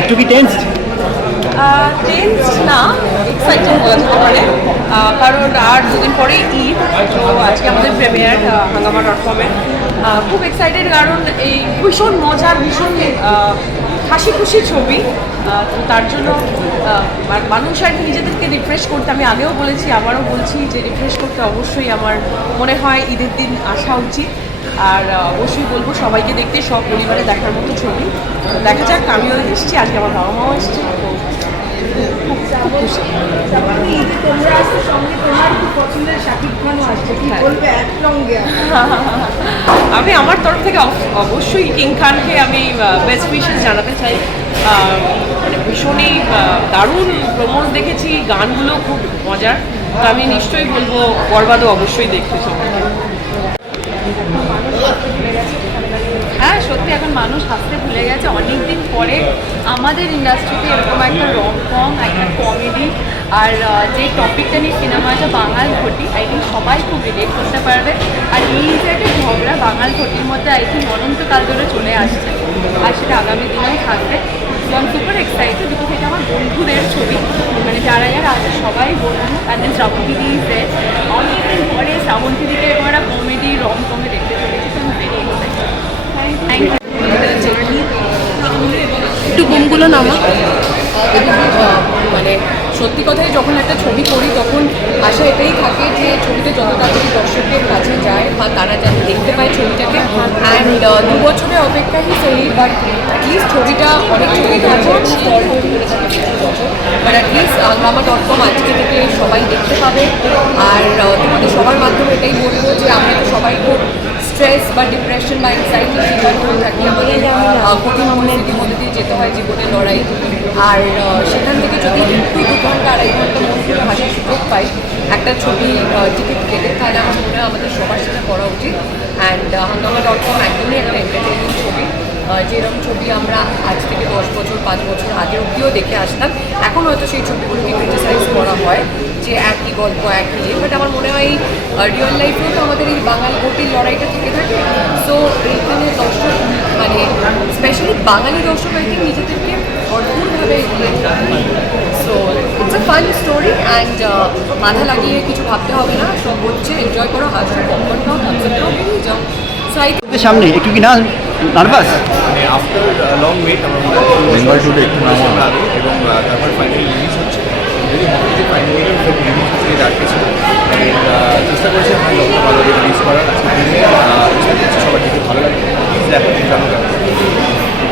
একটু কি tense tense না এক্সাইটেড বলা পারে। কারণ আর দুদিন পরে ঈদ, তো আজকে আমাদের প্রিমিয়ার হাঙ্গামা ডট কমে খুব এক্সাইটেড কারণ এই ভীষণ মজার, ভীষণ হাসি খুশি ছবি। তো তার জন্য মানুষ আর নিজেদেরকে রিফ্রেশ করতে, আমি আগেও বলেছি, আবারও বলছি যে রিফ্রেশ করতে অবশ্যই আমার মনে হয় ঈদের দিন আসা উচিত। আর অবশ্যই বলব সবাইকে দেখতে সব পরিবারে দেখার মতো ছবি। দেখা যাক আমিও এসেছি আজকে আমার বাবা মাও এসেছে আমি আমার তরফ থেকে অব- অবশ্যই কিং খানকে আমি বেস্ট উইশেস জানাতে চাই। মানে ভীষণই দারুণ প্রমোট দেখেছি গানগুলো খুব মজার। তো আমি নিশ্চয়ই বলব বরবাদও অবশ্যই দেখতে সবাইকে হ্যাঁ সত্যি এখন মানুষ হাসতে ভুলে গেছে অনেক দিন পরে আমাদের ইন্ডাস্ট্রিতে এরকম একটা রম কম একটা কমেডি আর যে টপিকটা নিয়ে সিনেমাটা বাঙাল ঘটি আই থিঙ্ক সবাই খুব রিলেট করতে পারবে। আর এই যে একটা ঝগড়া বাঙাল ঘটির মধ্যে আই থিঙ্ক অনন্তকাল ধরে চলে আসছে। আর সেটা আগামী দিনেও থাকবে। আমি সুপার এক্সাইটেড বিকজ এটা আমার বন্ধুদের ছবি। মানে যারা যারা আছে, সবাই বন্ধু তাদের শ্রাবন্তী দিয়েছে। অনেকদিন পরে শ্রাবন্তী দিকে এরকম একটা কমেডি রম কমে দেখতে চলেছি তো আমি ভেরি এক্সাইটেড থ্যাংক ইউ একটু ঘুমগুলো নামা। মানে সত্যি কথাই যখন একটা ছবি করি তখন আশা এটাই থাকে যে ছবিতে যত তাড়াতাড়ি দর্শকের কাছে যায় বা তারা যাতে দেখতে পায় ছবিটাকে। অ্যান্ড দু বছরের অপেক্ষাই সেই বাট অ্যাটলিস্ট ছবিটা অনেক ছবি আছে করে but at least Hungama dot com আজকে থেকে সবাই দেখতে পাবে। আর তোমাদের সবার মাধ্যমে এটাই বলব যে আমরা তো সবাই খুব স্ট্রেস বা ডিপ্রেশন বা হয়ে থাকি। আমাদের কঠিন মধ্যে দিয়ে যেতে হয় জীবনের লড়াই। আর সেখান থেকে যদি একটু দু ঘণ্টা, আড়াই ঘণ্টা মন হাসার সুযোগ পাই, একটা ছবি টিকিট কেটে, তাহলে আমার মনে হয় আমাদের সবার সাথে করা উচিত। অ্যান্ড হাঙ্গামা ডট কম একদমই একটা এন্টারটেনিং ছবি। যেরকম ছবি আমরা আজ থেকে দশ বছর, পাঁচ বছর আগে অব্দিও দেখে আসতাম, এখন হয়তো সেই ছবিগুলোকে ক্রিটিসাইজ করা হয় যে একই গল্প, একই ইয়ে। বাট আমার মনে হয় এই রিয়েল লাইফেও তো আমাদের এই বাঙাল ভোটের লড়াইটা থেকে থাকে। সো এইখানে দর্শক মানে স্পেশালি বাঙালি দর্শক আই থিঙ্ক নিজেদেরকে ভরপুরভাবে so it's a fun story and মাথা লাগিয়ে কিছু ভাবতে হবে না। সব হচ্ছে এনজয় করো হাসো পপকর্ন খাও থামসাপ খাও বেরিয়ে যাও। সো সামনে একটু কি না? নার্ভাস আফটার লং ওয়েট আমরা বেঙ্গল টুডে একটু নামা এবং আহ, তারপর ফাইনালি রিলিজ হচ্ছে যদি হবে যে ফাইনালি রিলিজ হচ্ছে যার কিছু চেষ্টা করছি আমরা যত ভালো রিলিজ করার আজকে দিনে আহ, চেষ্টা করছি সবার দিকে ভালো লাগে প্লিজ দেখো জানো থ্যাংক ইউ